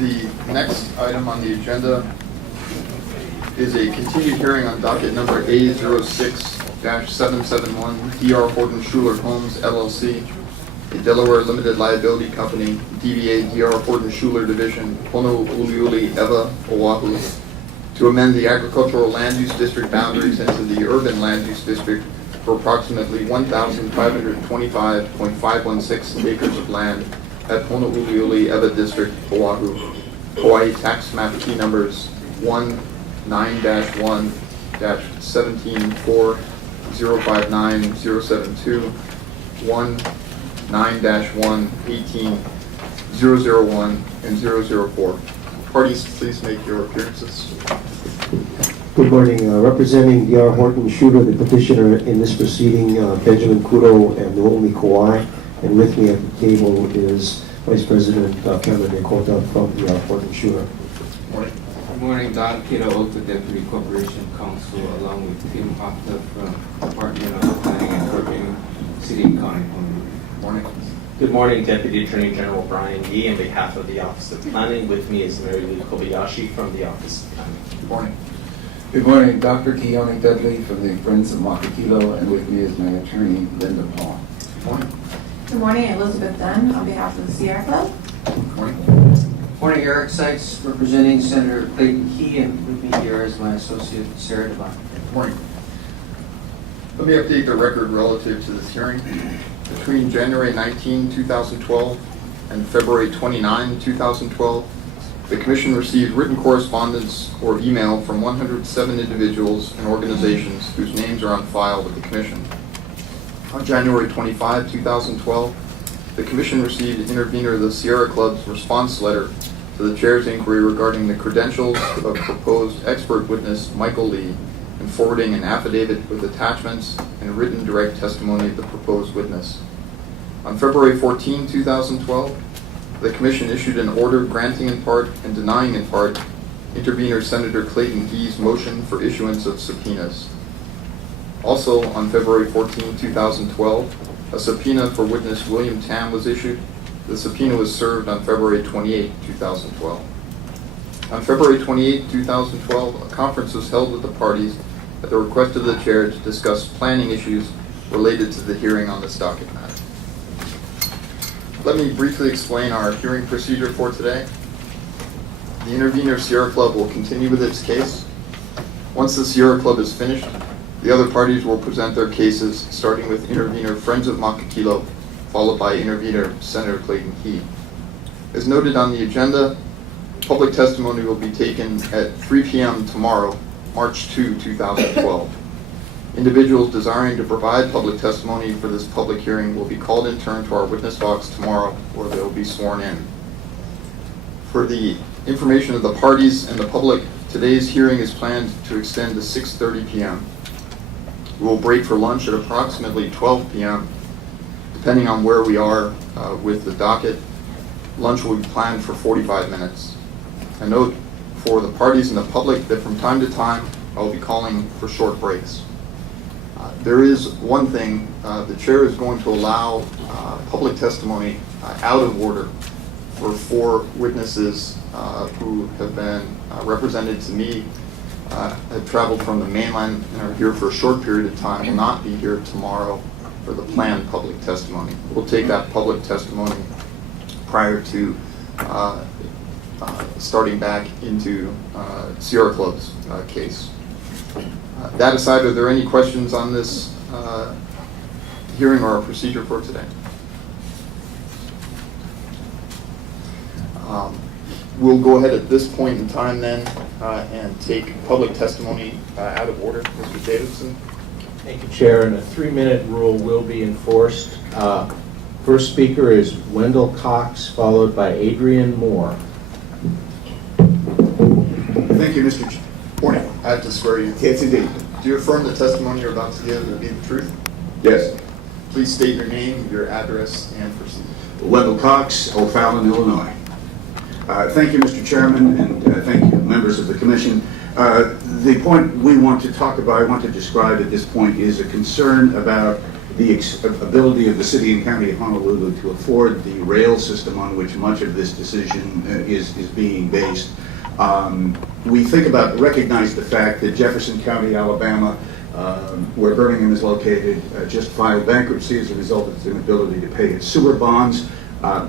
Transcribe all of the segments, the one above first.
The next item on the agenda is a continued hearing on docket number A06-771, DR Horton Schuler Homes LLC, a Delaware limited liability company, DBA DR Horton Schuler Division, Honolulu, Eva, Oahu, to amend the agricultural land use district boundaries into the urban land use district for approximately 1,525.516 acres of land at Honolulu, Eva District, Oahu, Hawaii tax map key numbers 19-1-174059-072, 19-1-18-001, and 004. Parties, please make your appearances. Good morning. Representing DR Horton Schuler, the petitioner in this proceeding, Benjamin Kudo and Naomi Kawai. And with me at the table is Vice President Cameron Yakota from DR Horton Schuler. Morning. Good morning, Don Kito Ota, Deputy Corporation Counsel, along with Tim Hopta from Department of Planning and Coordinating, City and County. Morning. Good morning, Deputy Attorney General Brian Yee, on behalf of the Office of Planning. With me is Mary Lou Kobayashi from the Office of Planning. Good morning. Good morning, Dr. Keone Dudley from the Friends of Maka, and with me is my attorney, Linda Paul. Good morning. Good morning, Elizabeth Dunn on behalf of the Sierra Club. Good morning. Morning, Eric Sykes, representing Senator Clayton Hee, and with me here is my associate, Sarah Devine. Good morning. Let me update the record relative to this hearing. Between January 19, 2012 and February 29, 2012, the Commission received written correspondence or email from 107 individuals and organizations whose names are on file with the Commission. On January 25, 2012, the Commission received intervenor of the Sierra Club's response letter to the Chair's inquiry regarding the credentials of proposed expert witness Michael Lee and forwarding an affidavit with attachments and written direct testimony of the proposed witness. On February 14, 2012, the Commission issued an order granting in part and denying in part intervenor Senator Clayton Hee's motion for issuance of subpoenas. Also, on February 14, 2012, a subpoena for witness William Tam was issued. The subpoena was served on February 28, 2012. On February 28, 2012, a conference was held with the parties at the request of the Chair to discuss planning issues related to the hearing on this docket matter. Let me briefly explain our hearing procedure for today. The intervenor Sierra Club will continue with its case. Once the Sierra Club is finished, the other parties will present their cases, starting with intervenor Friends of Maka, followed by intervenor Senator Clayton Hee. As noted on the agenda, public testimony will be taken at 3 p.m. tomorrow, March 2, 2012. Individuals desiring to provide public testimony for this public hearing will be called in turn to our witness box tomorrow, where they will be sworn in. For the information of the parties and the public, today's hearing is planned to extend to 6:30 p.m. We will break for lunch at approximately 12 p.m. Depending on where we are with the docket, lunch will be planned for 45 minutes. A note for the parties and the public that from time to time, I will be calling for short breaks. There is one thing, the Chair is going to allow public testimony out of order for 4 witnesses who have been represented to me, have traveled from the mainland and are here for a short period of time, will not be here tomorrow for the planned public testimony. We'll take that public testimony prior to starting back into Sierra Club's case. That aside, are there any questions on this hearing or our procedure for today? We'll go ahead at this point in time then and take public testimony out of order. Mr. Davidson. Thank you, Chair. And a 3-minute rule will be enforced. First speaker is Wendell Cox, followed by Adrian Moore. Thank you, Mr. Morning. I have to swear you. Yes, indeed. Do you affirm the testimony you're about to give will be the truth? Yes. Please state your name, your address, and proceed. Wendell Cox, O'Fallon, Illinois. Thank you, Mr. Chairman, and thank you, members of the Commission. The point we want to talk about, I want to describe at this point, is a concern about the ability of the city and county of Honolulu to afford the rail system on which much of this decision is being based. We recognize the fact that Jefferson County, Alabama, where Birmingham is located, just filed bankruptcy as a result of its inability to pay its sewer bonds.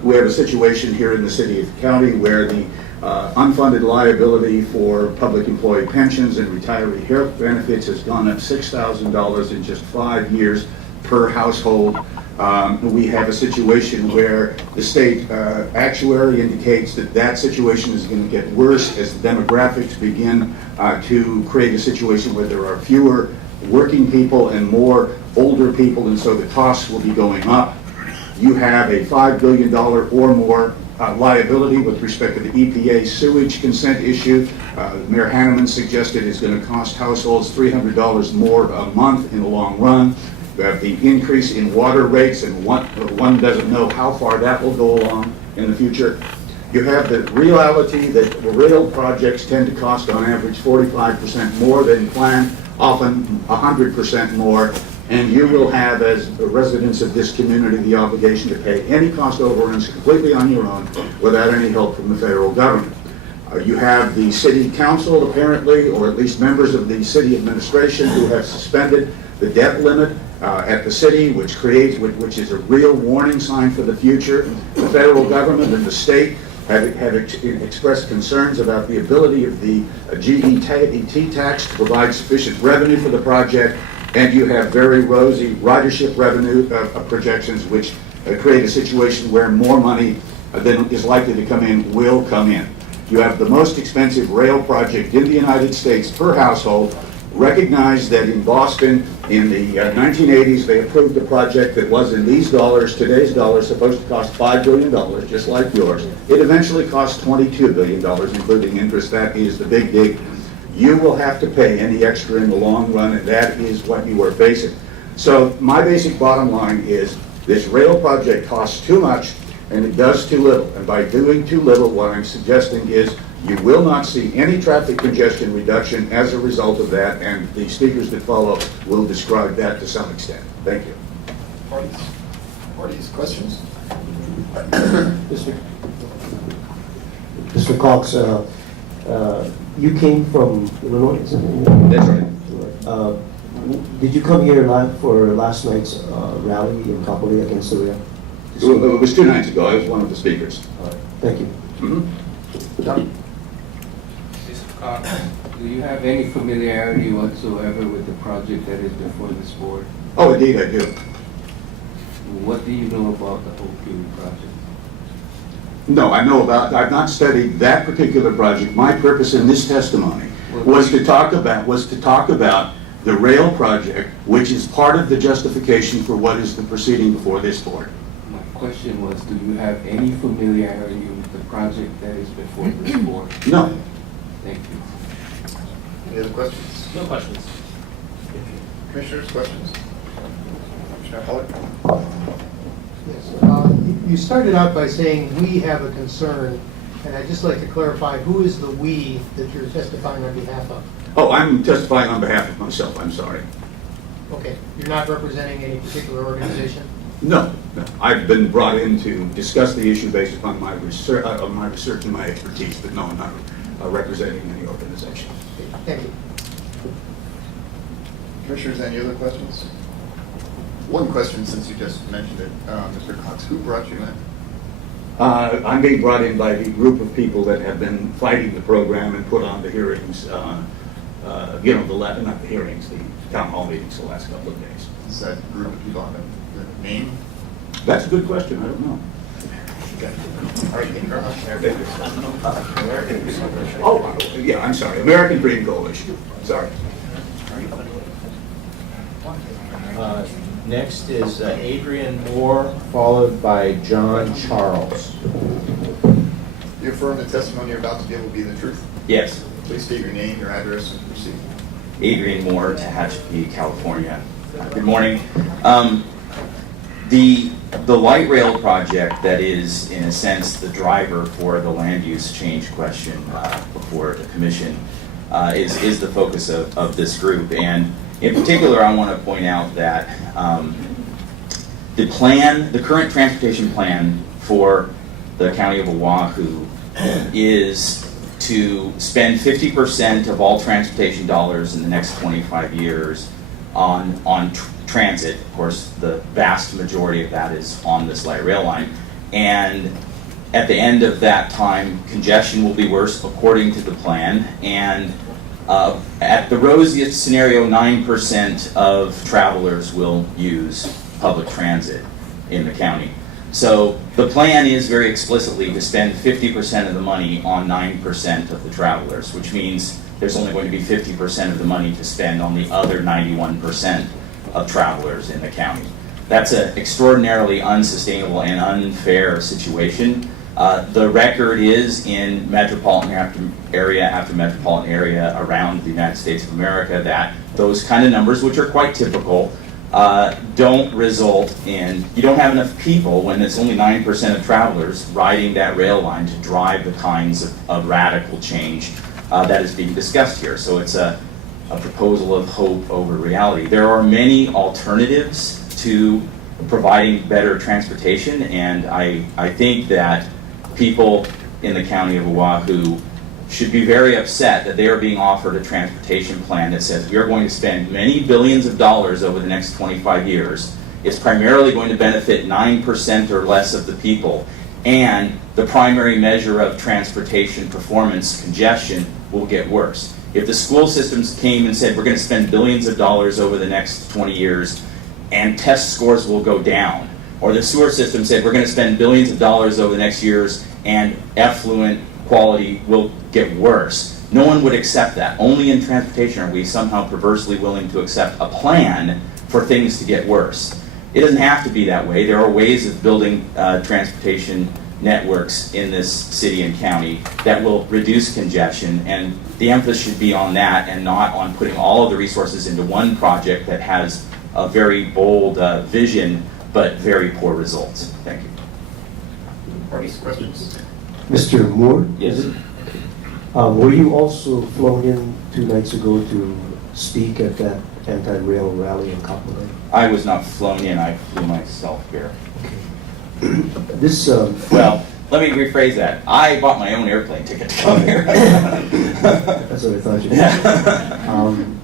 We have a situation here in the city of the county where the unfunded liability for public employee pensions and retiree health benefits has gone up $6,000 in just 5 years per household. We have a situation where the state actuary indicates that that situation is going to get worse as the demographics begin to create a situation where there are fewer working people and more older people, and so the costs will be going up. You have a $5 billion or more liability with respect to the EPA sewage consent issue. Mayor Hanneman suggested it's going to cost households $300 more a month in the long run. We have the increase in water rates, and one doesn't know how far that will go along in the future. You have the reality that rail projects tend to cost on average 45% more than planned, often 100% more, and you will have, as residents of this community, the obligation to pay any cost overruns completely on your own without any help from the federal government. You have the city council, apparently, or at least members of the city administration, who have suspended the debt limit at the city, which is a real warning sign for the future. The federal government and the state have expressed concerns about the ability of the GET tax to provide sufficient revenue for the project, and you have very rosy ridership revenue projections, which create a situation where more money than is likely to come in will come in. You have the most expensive rail project in the United States per household. Recognize that in Boston in the 1980s they approved a project that was in these dollars, today's dollars, supposed to cost $5 billion, just like yours. It eventually cost $22 billion, including interest. That is the big dig. You will have to pay any extra in the long run, and that is what you are facing. So my basic bottom line is this rail project costs too much and it does too little. And by doing too little, what I'm suggesting is you will not see any traffic congestion reduction as a result of that, and the speakers that follow will describe that to some extent. Thank you. Parties, questions? Mr. Cox, you came from Illinois, isn't it? That's right. Did you come here for last night's rally in Kapolei against the rail? It was 2 nights ago. I was one of the speakers. All right. Thank you. John? Mr. Cox, do you have any familiarity whatsoever with the project that is before this board? Oh, indeed, I do. What do you know about the Hoopili project? No, I've not studied that particular project. My purpose in this testimony was to talk about the rail project, which is part of the justification for what is the proceeding before this board. My question was, do you have any familiarity with the project that is before this board? No. Thank you. Any other questions? No questions. Commissioners, questions? Commissioner Pollard? Yes. You started out by saying we have a concern, and I'd just like to clarify, who is the we that you're testifying on behalf of? Oh, I'm testifying on behalf of myself. I'm sorry. Okay, you're not representing any particular organization? No. I've been brought in to discuss the issue based upon my research and my expertise, but no, I'm not representing any organization. Thank you. Commissioners, any other questions? One question, since you just mentioned it, Mr. Cox, who brought you in? I'm being brought in by the group of people that have been fighting the program and put on the hearings, not the hearings, the town hall meetings the last couple of days. Is that group of people on the name? That's a good question. I don't know. Okay. All right, thank you very much. Oh, yeah, I'm sorry. American Freedom Coalition. Sorry. Next is Adrian Moore, followed by John Charles. You affirm the testimony you're about to give will be the truth? Yes. Please state your name, your address, and proceed. Adrian Moore, Tehachapi, California. Good morning. The light rail project that is, in a sense, the driver for the land use change question before the commission is the focus of this group. And in particular, I want to point out that The plan, the current transportation plan for the county of Oahu is to spend 50% of all transportation dollars in the next 25 years on transit. Of course, the vast majority of that is on this light rail line. And at the end of that time, congestion will be worse according to the plan. And at the rosiest scenario, 9% of travelers will use public transit in the county. So the plan is very explicitly to spend 50% of the money on 9% of the travelers, which means there's only going to be 50% of the money to spend on the other 91% of travelers in the county. That's an extraordinarily unsustainable and unfair situation. The record is in metropolitan area after metropolitan area around the United States of America that those kind of numbers, which are quite typical, don't result in, you don't have enough people when it's only 9% of travelers riding that rail line to drive the kinds of radical change that is being discussed here. So it's a proposal of hope over reality. There are many alternatives to providing better transportation, and I think that people in the county of Oahu should be very upset that they are being offered a transportation plan that says we are going to spend many billions of dollars over the next 25 years. It's primarily going to benefit 9% or less of the people, and the primary measure of transportation performance, congestion, will get worse. If the school systems came and said we're going to spend billions of dollars over the next 20 years and test scores will go down, or the sewer system said we're going to spend billions of dollars over the next years and effluent quality will get worse, no one would accept that. Only in transportation are we somehow perversely willing to accept a plan for things to get worse. It doesn't have to be that way. There are ways of building transportation networks in this city and county that will reduce congestion, and the emphasis should be on that and not on putting all of the resources into one project that has a very bold vision but very poor results. Thank you. Any questions? Mr. Moore? Yes. Were you also flown in 2 nights ago to speak at that anti-rail rally in Kapolei? I was not flown in, I flew myself here. This, Well, let me rephrase that. I bought my own airplane ticket to come here. that's what I thought you meant.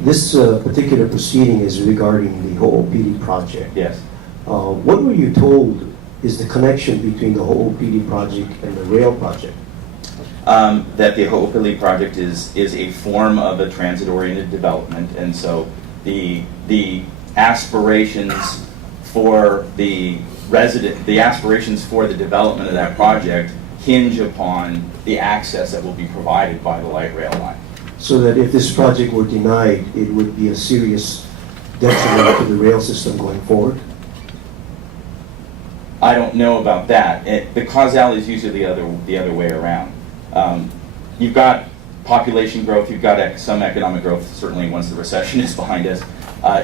This particular proceeding is regarding the Ho'opili project. Yes. What were you told is the connection between the Ho'opili project and the rail project? That the Ho'opili project is a form of a transit-oriented development, and so the aspirations for the aspirations for the development of that project hinge upon the access that will be provided by the light rail line. So that if this project were denied, it would be a serious detriment to the rail system going forward? I don't know about that. The causality is usually the other way around. You've got population growth, you've got some economic growth, certainly once the recession is behind us.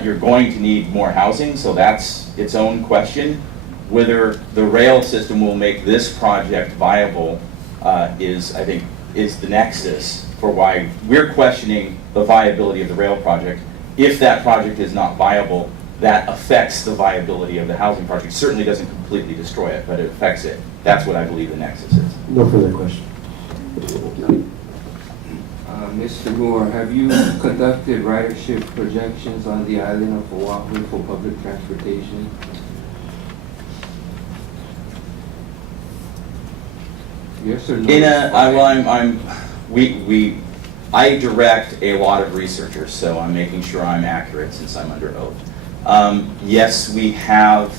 You're going to need more housing, so that's its own question. Whether the rail system will make this project viable I think, is the nexus for why we're questioning the viability of the rail project. If that project is not viable, that affects the viability of the housing project. It certainly doesn't completely destroy it, but it affects it. That's what I believe the nexus is. No further question. Mr. Moore, have you conducted ridership projections on the island of Oahu for public transportation? Yes or no? I direct a lot of researchers, so I'm making sure I'm accurate since I'm under oath. Yes, we have,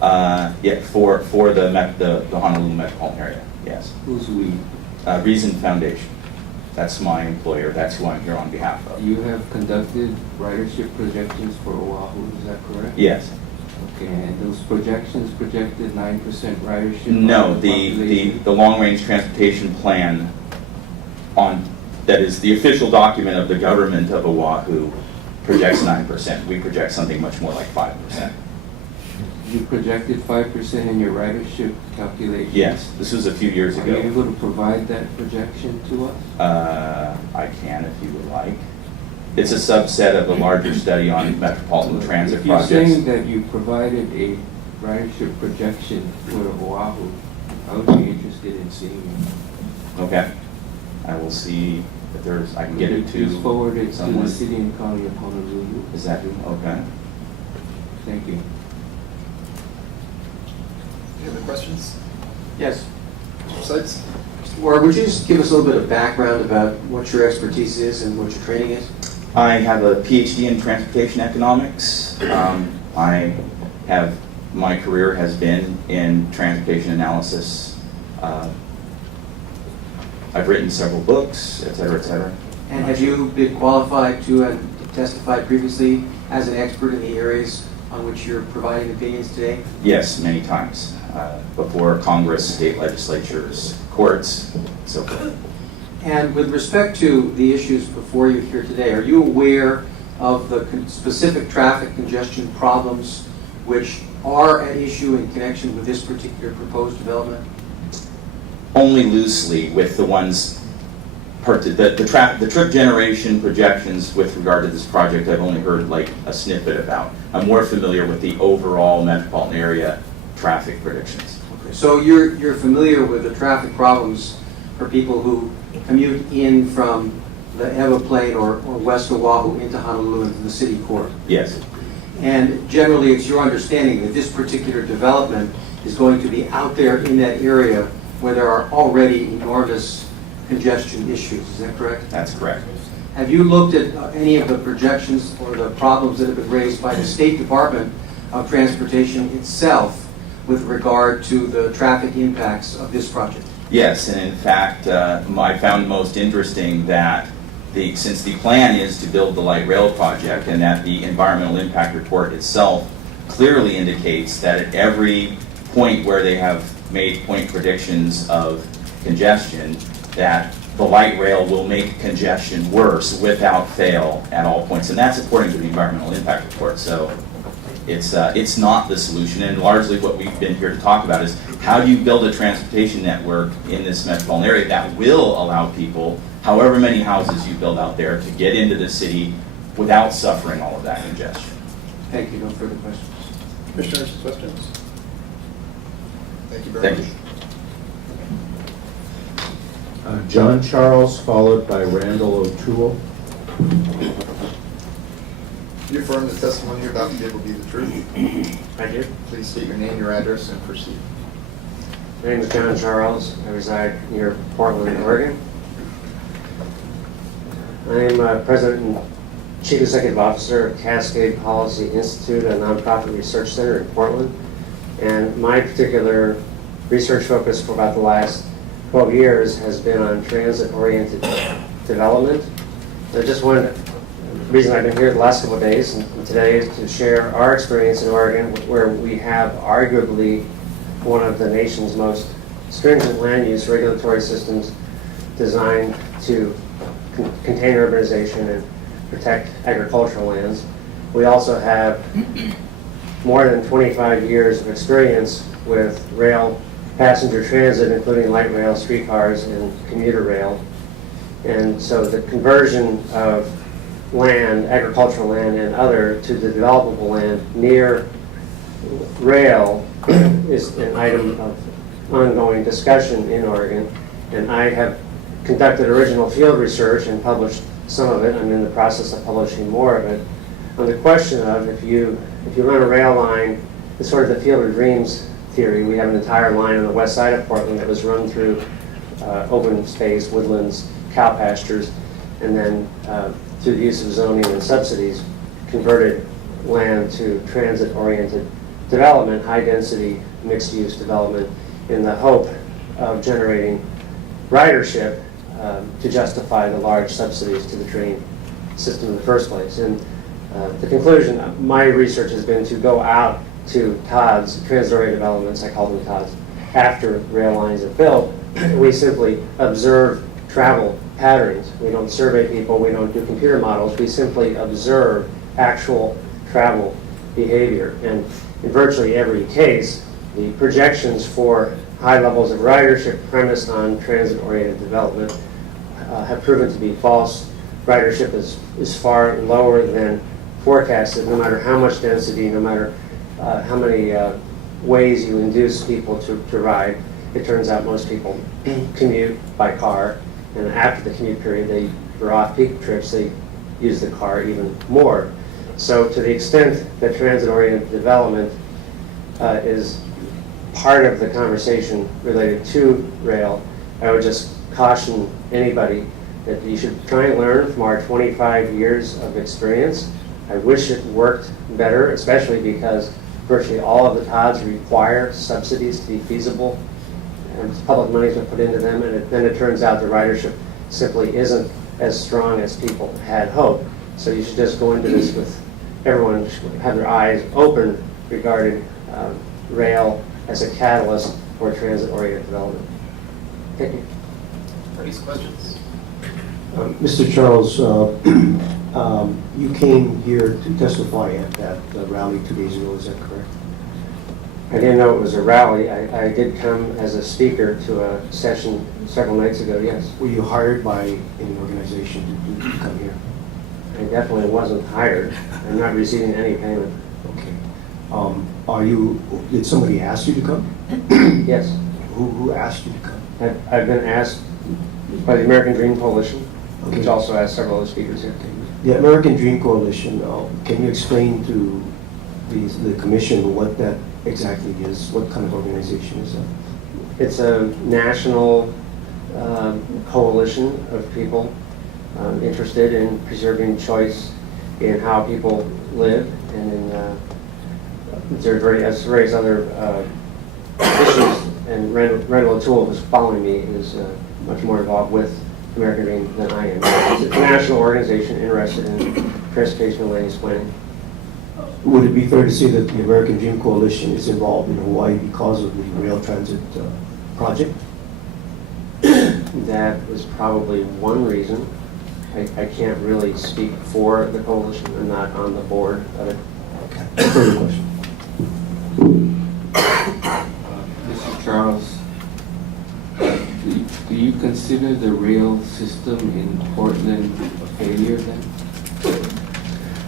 for the Honolulu metropolitan area, yes. Who's we? Reason Foundation. That's my employer. That's who I'm here on behalf of. You have conducted ridership projections for Oahu, is that correct? Yes. Okay, and those projections projected 9% ridership? No, on the long-range transportation plan that is the official document of the government of Oahu projects 9%. We project something much more like 5%. You projected 5% in your ridership calculation? Yes, this was a few years Are you ago. able to provide that projection to us? I can if you would like. It's a subset of the larger study on metropolitan transit If you're projects. saying that you provided a ridership projection for Oahu, I would be interested in seeing it. Okay. I will see if there's, I can get it Please to forward it to someone. the city and county of Honolulu. Is that, okay. Thank you. Any other questions? Yes. Mr. Seitz? Or would you just give us a little bit of background about what your expertise is and what your training is? I have a PhD in transportation economics. My career has been in transportation analysis. I've written several books, et cetera, et cetera. And have you been qualified to have testified previously as an expert in the areas on which you're providing opinions today? Yes, many times, before Congress, state legislatures, courts, so forth. And with respect to the issues before you here today, are you aware of the specific traffic congestion problems which are at issue in connection with this particular proposed development? Only loosely with the ones, the trip generation projections with regard to this project, I've only heard like a snippet about. I'm more familiar with the overall metropolitan area traffic predictions. Okay. So you're familiar with the traffic problems for people who commute in from the Ewa Plain or West Oahu into Honolulu into the city core? Yes, And generally, it's your understanding that this particular development is going to be out there in that area where there are already enormous congestion issues. Is that correct? that's correct. Have you looked at any of the projections or the problems that have been raised by the State Department of Transportation itself with regard to the traffic impacts of this project? Yes, and in fact, I found most interesting that since the plan is to build the light rail project and that the environmental impact report itself clearly indicates that at every point where they have made point predictions of congestion, that the light rail will make congestion worse without fail at all points. And that's according to the environmental impact report. So it's not the solution. And largely what we've been here to talk about is how do you build a transportation network in this metropolitan area that will allow people, however many houses you build out there, to get into the city without suffering all of that congestion. Thank you. No further questions. Commissioners, questions? Thank you very Thank much. you. John Charles, followed by Randall O'Toole. You affirm the testimony you're about to give will be the truth? I do. Please state your name, your address, and proceed. My name is John Charles. I reside near Portland, Oregon. I am President and Chief Executive Officer of Cascade Policy Institute, a nonprofit research center in Portland. And my particular research focus for about the last 12 years has been on transit-oriented development. I just wanted, the reason I've been here the last couple of days and today is to share our experience in Oregon, where we have arguably one of the nation's most stringent land use regulatory systems designed to contain urbanization and protect agricultural lands. We also have more than 25 years of experience with rail passenger transit, including light rail, streetcars, and commuter rail. And so the conversion of land, agricultural land and other, to the developable land near rail is an item of ongoing discussion in Oregon. And I have conducted original field research and published some of it. I'm in the process of publishing more of it. On the question of if you run a rail line, it's sort of the field of dreams theory. We have an entire line on the west side of Portland that was run through open space, woodlands, cow pastures, and then through the use of zoning and subsidies, converted land to transit-oriented development, high-density, mixed-use development, in the hope of generating ridership to justify the large subsidies to the train system in the first place. And the conclusion of my research has been to go out to TODs, transit-oriented developments, I call them TODs, after rail lines are built. We simply observe travel patterns. We don't survey people, we don't do computer models, we simply observe actual travel behavior. And in virtually every case, the projections for high levels of ridership premised on transit-oriented development have proven to be false ridership is far lower than forecasted, no matter how much density, no matter how many ways you induce people to ride. It turns out most people commute by car, and after the commute period, for off-peak trips, they use the car even more. So to the extent that transit-oriented development is part of the conversation related to rail, I would just caution anybody that you should try and learn from our 25 years of experience. I wish it worked better, especially because virtually all of the TODs require subsidies to be feasible, and public money has been put into them, and then it turns out the ridership simply isn't as strong as people had hoped. So you should just go into this with everyone have their eyes open regarding rail as a catalyst for transit-oriented development. Thank you. Any questions? Mr. Charles, you came here to testify at that rally 2 days ago, is that correct? I didn't know it was a rally. I did come as a speaker to a session several nights ago, yes. Were you hired by any organization to come here? I definitely wasn't hired. I'm not receiving any payment. Okay. Did somebody ask you to come? Yes. Who asked you to come? I've been asked by the American Dream Coalition, Okay. which also asked several other speakers here. The American Dream Coalition, can you explain to the commission what that exactly is? What kind of organization is that? It's a national coalition of people interested in preserving choice in how people live, and in there's various other issues. And Randall O'Toole, who's following me, is much more involved with American Dream than I am. It's a national organization interested in transportation and land use planning. Would it be fair to say that the American Dream Coalition is involved in Hawaii because of the rail transit project? That was probably one reason. I can't really speak for the coalition. I'm not on the board of it. Okay. Further question? Mr. Charles, do you consider the rail system in Portland a failure then?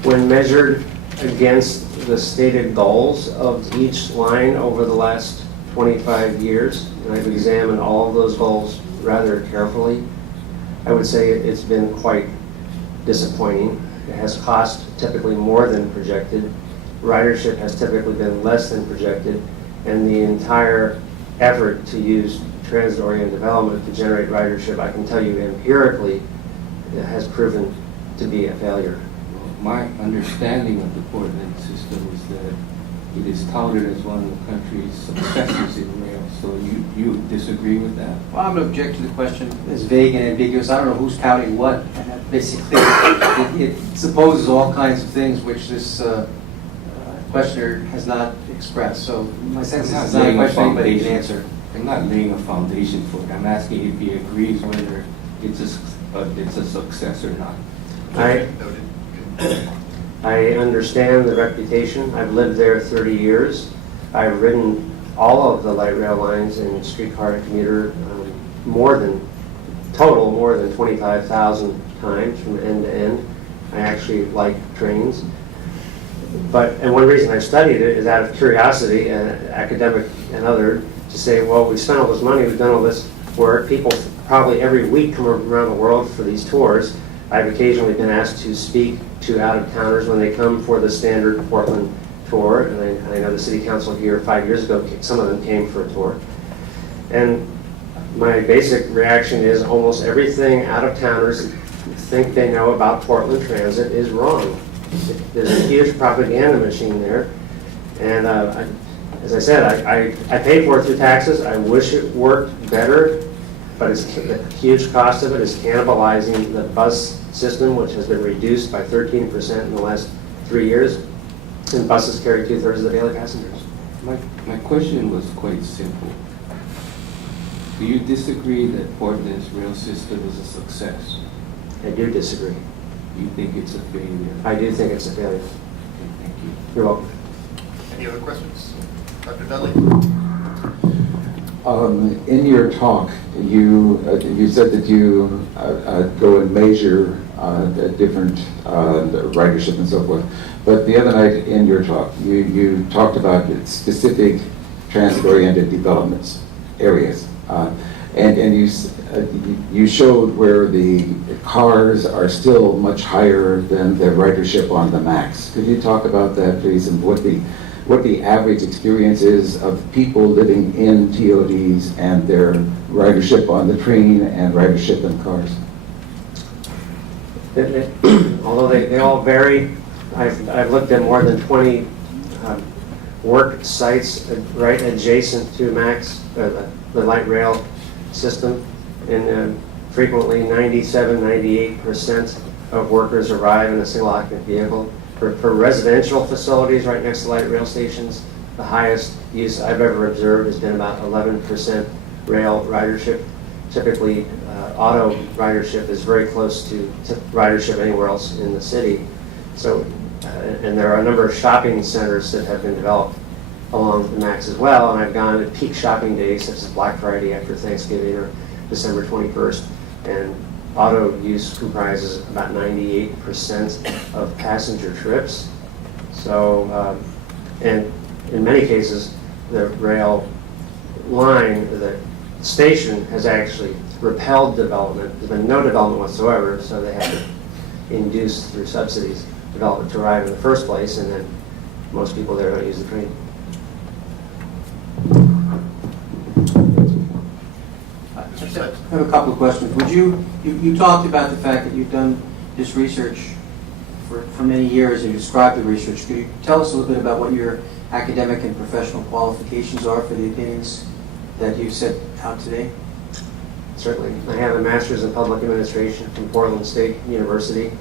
When measured against the stated goals of each line over the last 25 years, and I've examined all of those goals rather carefully, I would say it's been quite disappointing. It has cost typically more than projected. Ridership has typically been less than projected, and the entire effort to use transit-oriented development to generate ridership, I can tell you empirically, it has proven to be a failure. My understanding of the Portland system is that it is touted as one of the country's successes in rail. So you disagree with that? Well, I'm going to object to the question. It's vague and ambiguous. I don't know who's touting what. And that basically, it supposes all kinds of things which this questioner has not expressed. So my sense is it's not a question anybody can answer. I'm not laying a foundation for it. I'm asking if he agrees whether it's a success or not. I understand the reputation. I've lived there 30 years. I've ridden all of the light rail lines and streetcar and commuter more than 25,000 times from end to end. I actually like trains. And one reason I studied it is out of curiosity, academic and other, to say, well, we spent all this money, we've done all this work. People probably every week come around the world for these tours. I've occasionally been asked to speak to out-of-towners when they come for the standard Portland tour, and I know the city council here 5 years ago, some of them came for a tour. And my basic reaction is almost everything out-of-towners think they know about Portland Transit is wrong. There's a huge propaganda machine there, and as I said, I pay for it through taxes. I wish it worked better, but the huge cost of it is cannibalizing the bus system, which has been reduced by 13% in the last 3 years, and buses carry 2/3 of the daily passengers. My question was quite simple. Do you disagree that Portland's rail system is a success? I do disagree. You think it's a failure? I do think it's a failure. Okay, thank you. You're welcome. Any other questions? Dr. Dudley? In your talk, you said that you go and measure the different ridership and so forth. But the other night in your talk, you talked about specific transit-oriented developments, areas. And you showed where the cars are still much higher than the ridership on the MAX. Could you talk about that, please, and what the average experience is of people living in TODs and their ridership on the train and ridership in cars? Although they all vary, I've looked at more than 20 work sites right adjacent to MAX, the light rail system, and frequently 97-98% of workers arrive in a single occupant vehicle. For residential facilities right next to light rail stations, the highest use I've ever observed has been about 11% rail ridership. Typically, auto ridership is very close to ridership anywhere else in the city. So, and there are a number of shopping centers that have been developed along the MAX as well, and I've gone to peak shopping days such as Black Friday after Thanksgiving or December 21st, and auto use comprises about 98% of passenger trips. So, and in many cases, the rail line, the station has actually repelled development. There's been no development whatsoever, so they have to induce through subsidies development to arrive in the first place, and then most people there don't use the train. I have a couple of questions. Would you talked about the fact that you've done this research for many years, and you described the research. Could you tell us a little bit about what your academic and professional qualifications are for the opinions that you've set out today? Certainly. I have a master's in public administration from Portland State University,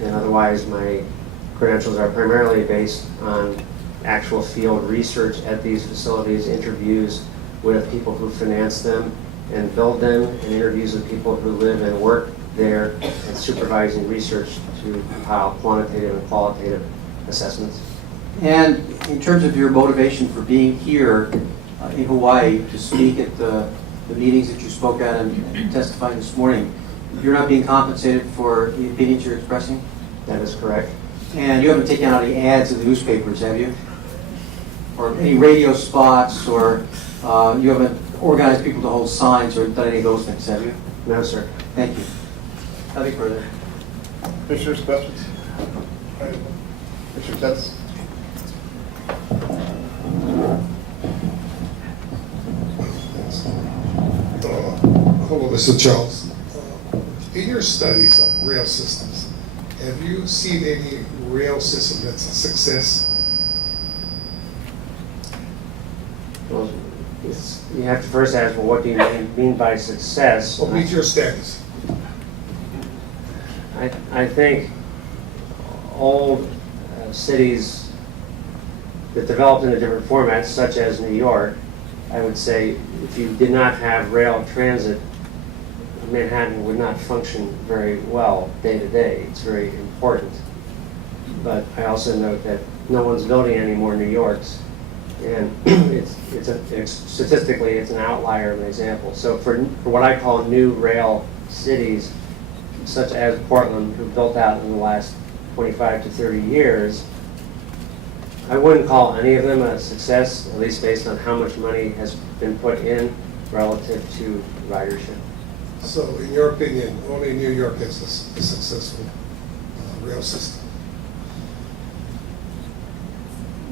and otherwise my credentials are primarily based on actual field research at these facilities, interviews with people who finance them and build them, and interviews with people who live and work there, and supervising research to compile quantitative and qualitative assessments. And in terms of your motivation for being here in Hawaii to speak at the meetings that you spoke at and testified this morning, you're not being compensated for the opinions you're expressing? That is correct. And you haven't taken out any ads in the newspapers, have you? Or any radio spots, or you haven't organized people to hold signs or done any of those things, have you? No, sir. Thank you. Nothing further. Commissioners, questions? Commissioner Tennis? Hello, Mr. Charles. In your studies of rail systems, have you seen any rail system that's a success? Well, you have to first ask, well, what do you mean by success? What meets your status? I think old cities that developed into different formats, such as New York, I would say if you did not have rail transit, Manhattan would not function very well day to day. It's very important. But I also note that no one's building any more New Yorks. And statistically, it's an outlier of an example. So for what I call new rail cities, such as Portland, who built out in the last 25 to 30 years, I wouldn't call any of them a success, at least based on how much money has been put in relative to ridership. So in your opinion, only New York has a successful rail system?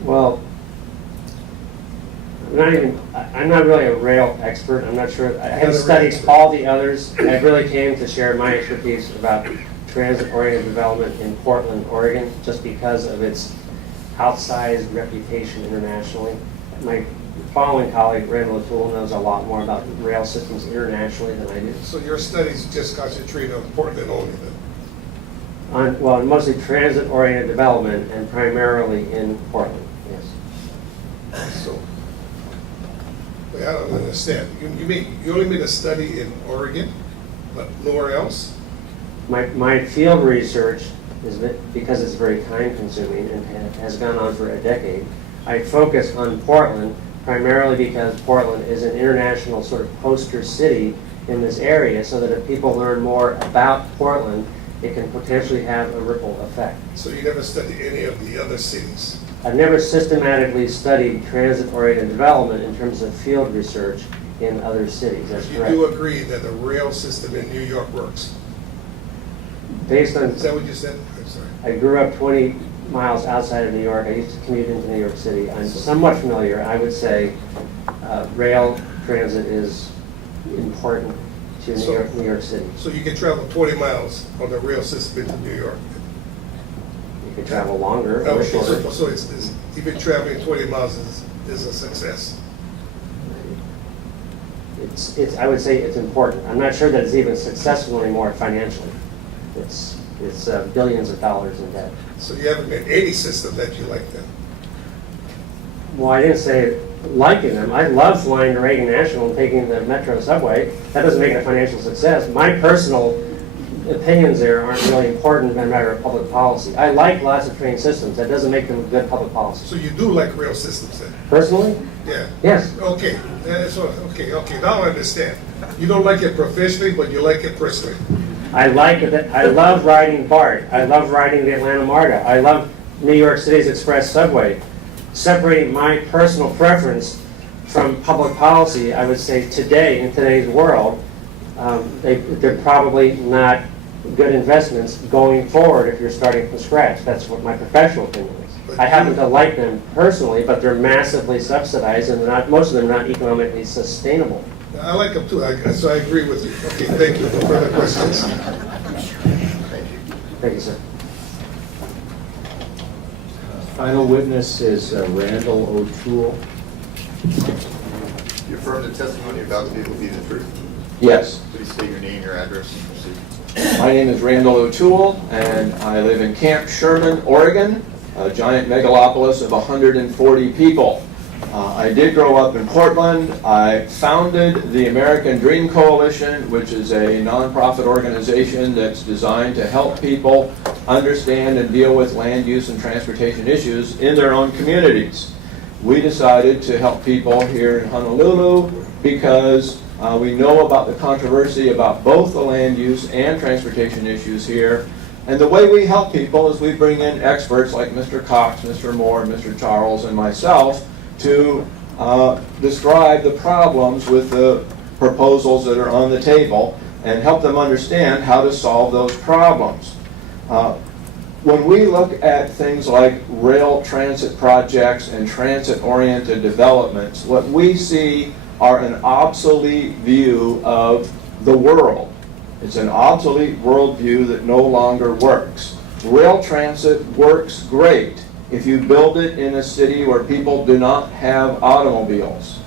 Well, I'm not really a rail expert. I'm not sure. I haven't studied all the others. I really came to share my expertise about transit-oriented development in Portland, Oregon, just because of its outsized reputation internationally. My following colleague, Randall O'Toole, knows a lot more about rail systems internationally than I do. So your studies just concentrate on Portland only then? Well, mostly transit-oriented development and primarily in Portland, yes. So, I don't understand. You only made a study in Oregon, but nowhere else? My field research is because it's very time-consuming and has gone on for a decade. I focus on Portland primarily because Portland is an international sort of poster city in this area so that if people learn more about Portland, it can potentially have a ripple effect. So you never studied any of the other cities? I've never systematically studied transit-oriented development in terms of field research in other cities. That's You correct. do agree that the rail system in New York works? Based on, Is that what you said? I'm sorry. I grew up 20 miles outside of New York. I used to commute into New York City. I'm somewhat familiar. I would say rail transit is important to New York City. So you can travel 20 miles on the rail system into New York? You can travel longer or Okay, shorter. so even traveling 20 miles is a success? I would say it's important. I'm not sure that it's even successful anymore financially. It's billions of dollars in debt. So you haven't met any system that you like then? Well, I didn't say liking them. I love flying to Reagan National and taking the metro subway. That doesn't make it a financial success. My personal opinions there aren't really important in a matter of public policy. I like lots of train systems. That doesn't make them good public policy. So you do like rail systems then? Personally? Yeah. Yes. Okay, that's what, okay, now I understand. You don't like it professionally, but you like it personally. I like it. I love riding BART. I love riding the Atlanta MARTA. I love New York City's Express subway. Separating my personal preference from public policy, I would say today, in today's world, they're probably not good investments going forward if you're starting from scratch. That's what my professional opinion is. I happen to like them personally, but they're massively subsidized and most of them are not economically sustainable. I like them too, so I agree with you. Okay, thank you. For further questions? Thank you, sir. Final witness is Randall O'Toole. You affirm the testimony you're about to give will be the truth? Yes. Please state your name, your address, and proceed. My name is Randall O'Toole, and I live in Camp Sherman, Oregon, a giant megalopolis of 140 people. I did grow up in Portland. I founded the American Dream Coalition, which is a nonprofit organization that's designed to help people understand and deal with land use and transportation issues in their own communities. We decided to help people here in Honolulu because we know about the controversy about both the land use and transportation issues here. And the way we help people is we bring in experts like Mr. Cox, Mr. Moore, Mr. Charles, and myself to describe the problems with the proposals that are on the table and help them understand how to solve those problems. When we look at things like rail transit projects and transit-oriented developments, what we see are an obsolete view of the world. It's an obsolete worldview that no longer works. Rail transit works great if you build it in a city where people do not have automobiles.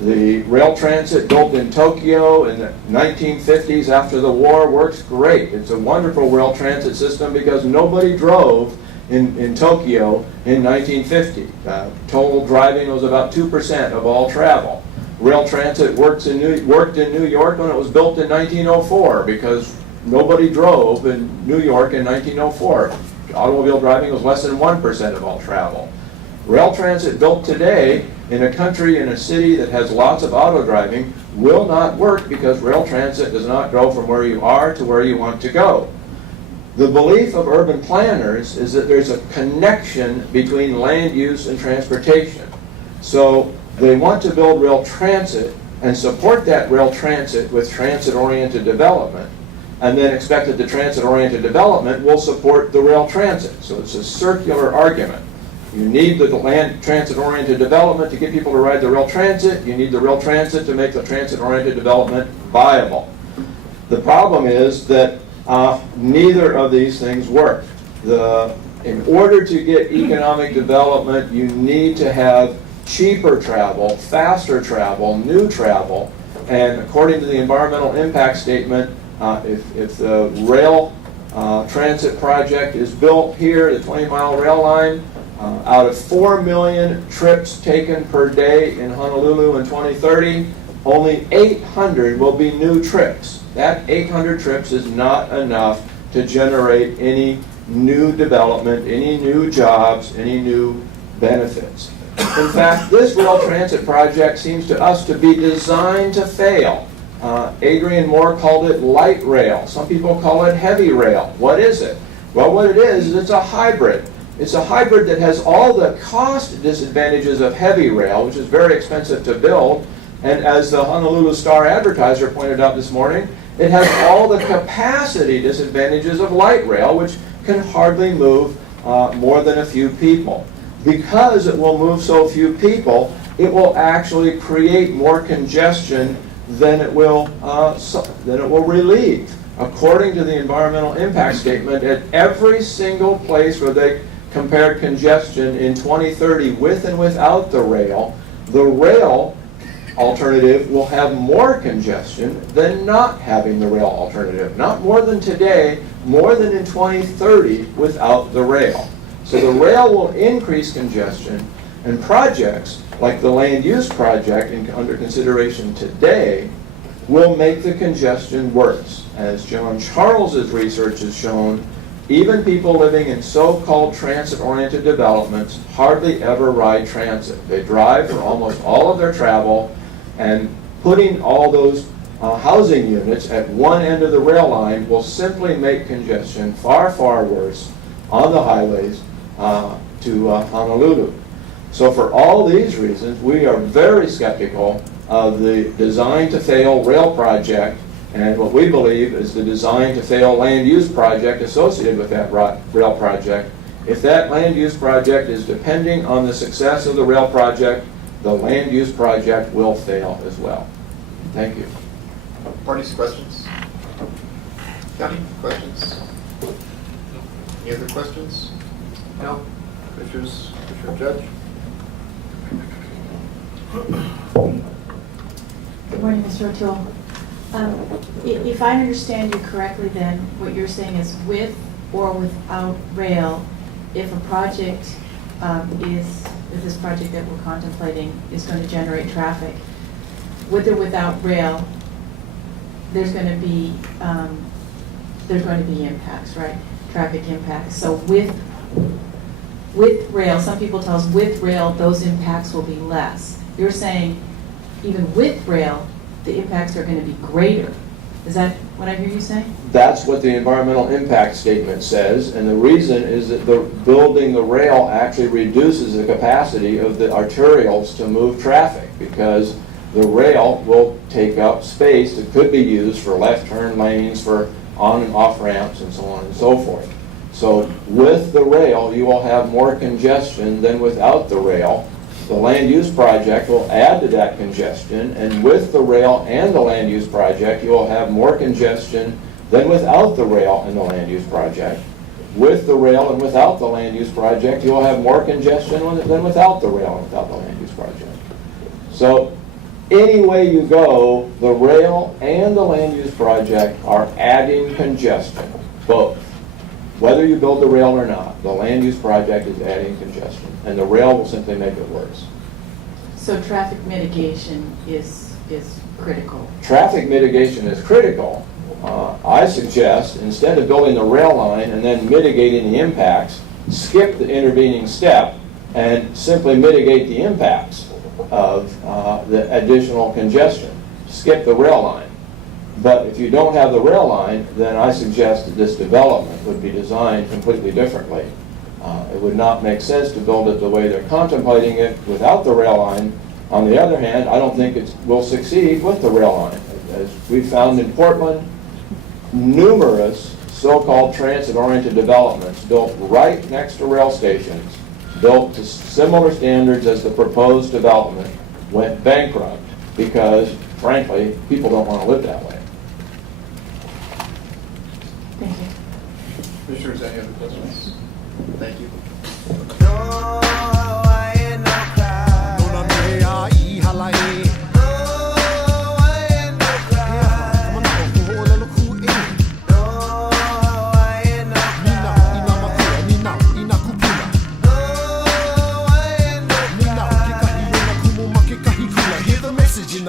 The rail transit built in Tokyo in the 1950s after the war works great. It's a wonderful rail transit system because nobody drove in Tokyo in 1950. Total driving was about 2% of all travel. Rail transit worked in New York when it was built in 1904 because nobody drove in New York in 1904. Automobile driving was less than 1% of all travel. Rail transit built today in a country, in a city that has lots of auto driving will not work because rail transit does not go from where you are to where you want to go. The belief of urban planners is that there's a connection between land use and transportation. So they want to build rail transit and support that rail transit with transit-oriented development, and then expect that the transit-oriented development will support the rail transit. So it's a circular argument. You need the land transit-oriented development to get people to ride the rail transit. You need the rail transit to make the transit-oriented development viable. The problem is that neither of these things work. In order to get economic development, you need to have cheaper travel, faster travel, new travel, and according to the environmental impact statement, if the rail transit project is built here, the 20-mile rail line, out of 4 million trips taken per day in Honolulu in 2030, only 800 will be new trips. That 800 trips is not enough to generate any new development, any new jobs, any new benefits. In fact, this rail transit project seems to us to be designed to fail. Adrian Moore called it light rail. Some people call it heavy rail. What is it? Well, what it is it's a hybrid. It's a hybrid that has all the cost disadvantages of heavy rail, which is very expensive to build, and as the Honolulu Star-Advertiser pointed out this morning, it has all the capacity disadvantages of light rail, which can hardly move more than a few people. Because it will move so few people, it will actually create more congestion than it will relieve. According to the environmental impact statement, at every single place where they compared congestion in 2030 with and without the rail alternative will have more congestion than not having the rail alternative. Not more than today, more than in 2030 without the rail. So the rail will increase congestion, and projects like the land use project under consideration today will make the congestion worse. As John Charles's research has shown, even people living in so-called transit-oriented developments hardly ever ride transit. They drive for almost all of their travel, and putting all those housing units at one end of the rail line will simply make congestion far, far worse on the highways to Honolulu. So for all these reasons, we are very skeptical of the design-to-fail rail project and what we believe is the design-to-fail land use project associated with that rail project. If that land use project is depending on the success of the rail project, the land use project will fail as well. Thank you. Parties, questions? County, questions? Any other questions? No? Commissioners, Commissioner Judge? Good morning, Mr. O'Toole. If I understand you correctly, then what you're saying is with or without rail, if a project if this project that we're contemplating is going to generate traffic, with or without rail, there's going to be impacts, right? Traffic impacts. So with rail, some people tell us with rail, those impacts will be less. You're saying even with rail, the impacts are going to be greater. Is that what I hear you say? That's what the environmental impact statement says, and the reason is that building the rail actually reduces the capacity of the arterials to move traffic, because the rail will take up space that could be used for left turn lanes, for on and off ramps, and so on and so forth. So with the rail, you will have more congestion than without the rail. The land use project will add to that congestion, and with the rail and the land use project, you will have more congestion than without the rail and the land use project. With the rail and without the land use project, you will have more congestion than without the rail and without the land use project. So any way you go, the rail and the land use project are adding congestion, both. Whether you build the rail or not, the land use project is adding congestion, and the rail will simply make it worse. So traffic mitigation is critical. Traffic mitigation is critical. I suggest instead of building the rail line and then mitigating the impacts, skip the intervening step and simply mitigate the impacts of the additional congestion. Skip the rail line. But if you don't have the rail line, then I suggest that this development would be designed completely differently. It would not make sense to build it the way they're contemplating it without the rail line. On the other hand, I don't think it will succeed with the rail line. As we found in Portland, numerous so-called transit-oriented developments built right next to rail stations, built to similar standards as the proposed development, went bankrupt because, frankly, people don't want to live that way. Thank you. Commissioners, any other questions? Thank you.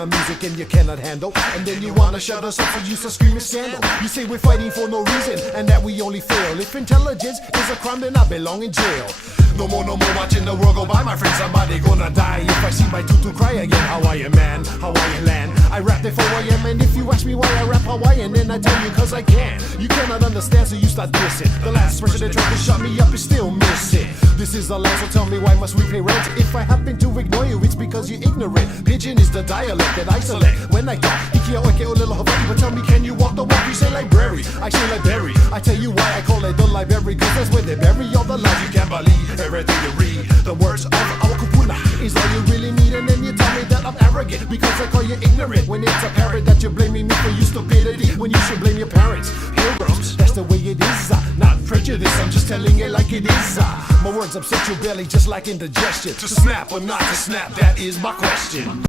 Music and you cannot handle, and then you wanna shut us up for use of screaming scandal. You say we're fighting for no reason and that we only fail. If intelligence is a crime, then I belong in jail. No more watching the world go by, my friend. Somebody gonna die if I see my tutu cry again. Hawaiian man, Hawaiian land. I rap it for YM, and if you ask me why I rap Hawaiian, then I tell you cause I can. You cannot understand, so you start dissing. The last person that tried to shut me up is still missing. This is the land, so tell me why must we pay rent? If I happen to ignore you, it's because you're ignorant. Pidgin is the dialect that I select when I talk. Ikia oike o little Hawaii, but tell me, can you walk the walk? You say library, I say library. I tell you why I call it the library, cause that's where they bury all the lies you can't believe. Everything you read, the words of our kupuna is all you really need, and then you tell me that I'm arrogant because I call you ignorant. When it's apparent that you're blaming me for your stupidity, when you should blame your parents. Pilgrims, that's the way it is. Not prejudice, I'm just telling it like it is. My words upset your belly just like indigestion. To snap or not to snap, that is my question.